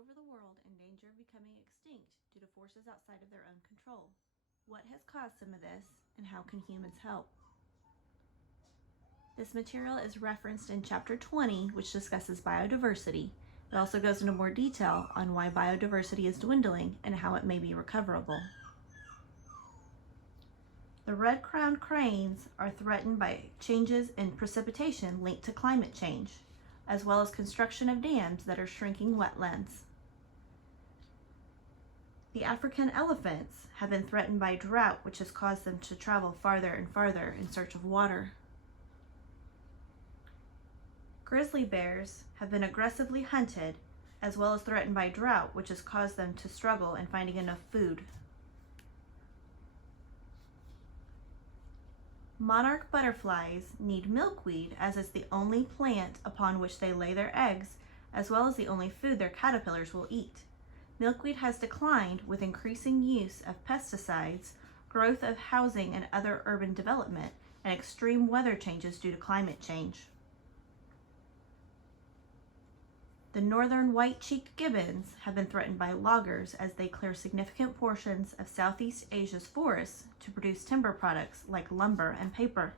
over the world in danger of becoming extinct due to forces outside of their own control. What has caused some of this, and how can humans help? This material is referenced in Chapter 20, which discusses biodiversity. It also goes into more detail on why biodiversity is dwindling and how it may be recoverable. The red-crowned cranes are threatened by changes in precipitation linked to climate change, as well as construction of dams that are shrinking wetlands. The African elephants have been threatened by drought, which has caused them to travel farther and farther in search of water. Grizzly bears have been aggressively hunted, as well as threatened by drought, which has caused them to struggle in finding enough food. Monarch butterflies need milkweed as it's the only plant upon which they lay their eggs, as well as the only food their caterpillars will eat. Milkweed has declined with increasing use of pesticides, growth of housing and other urban development, and extreme weather changes due to climate change. The northern white-cheeked gibbons have been threatened by loggers as they clear significant portions of Southeast Asia's forests to produce timber products like lumber and paper.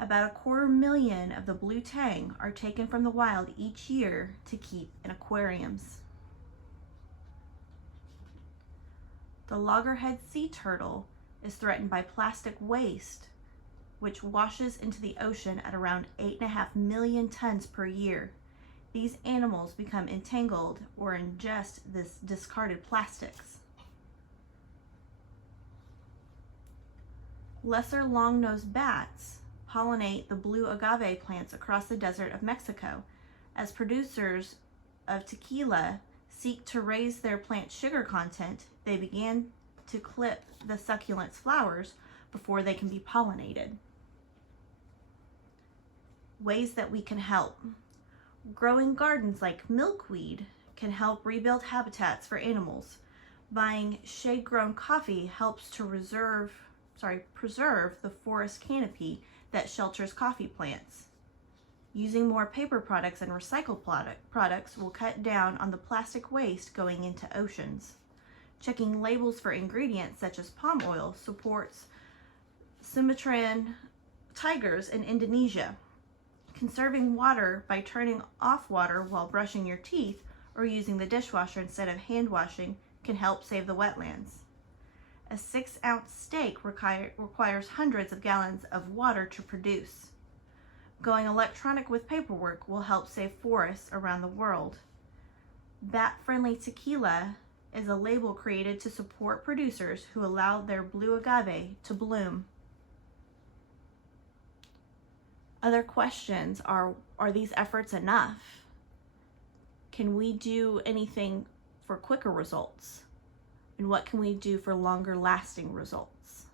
About 250,000 of the blue tang are taken from the wild each year to keep in aquariums. The loggerhead sea turtle is threatened by plastic waste, which washes into the ocean at around 8.5 million tons per year. These animals become entangled or ingest this discarded plastics. Lesser long-nosed bats pollinate the blue agave plants across the desert of Mexico. As producers of tequila seek to raise their plant's sugar content, they begin to clip the succulent's flowers before they can be pollinated. Ways that we can help. Growing gardens like milkweed can help rebuild habitats for animals. Buying shade-grown coffee helps to preserve the forest canopy that shelters coffee plants. Using more paper products and recycled products will cut down on the plastic waste going into oceans. Checking labels for ingredients such as palm oil supports Sumatran tigers in Indonesia. Conserving water by turning off water while brushing your teeth or using the dishwasher instead of hand washing can help save the wetlands. A 6-ounce steak requires hundreds of gallons of water to produce. Going electronic with paperwork will help save forests around the world. Bat-friendly tequila is a label created to support producers who allow their blue agave to bloom. Other questions are these efforts enough? Can we do anything for quicker results? And what can we do for longer lasting results?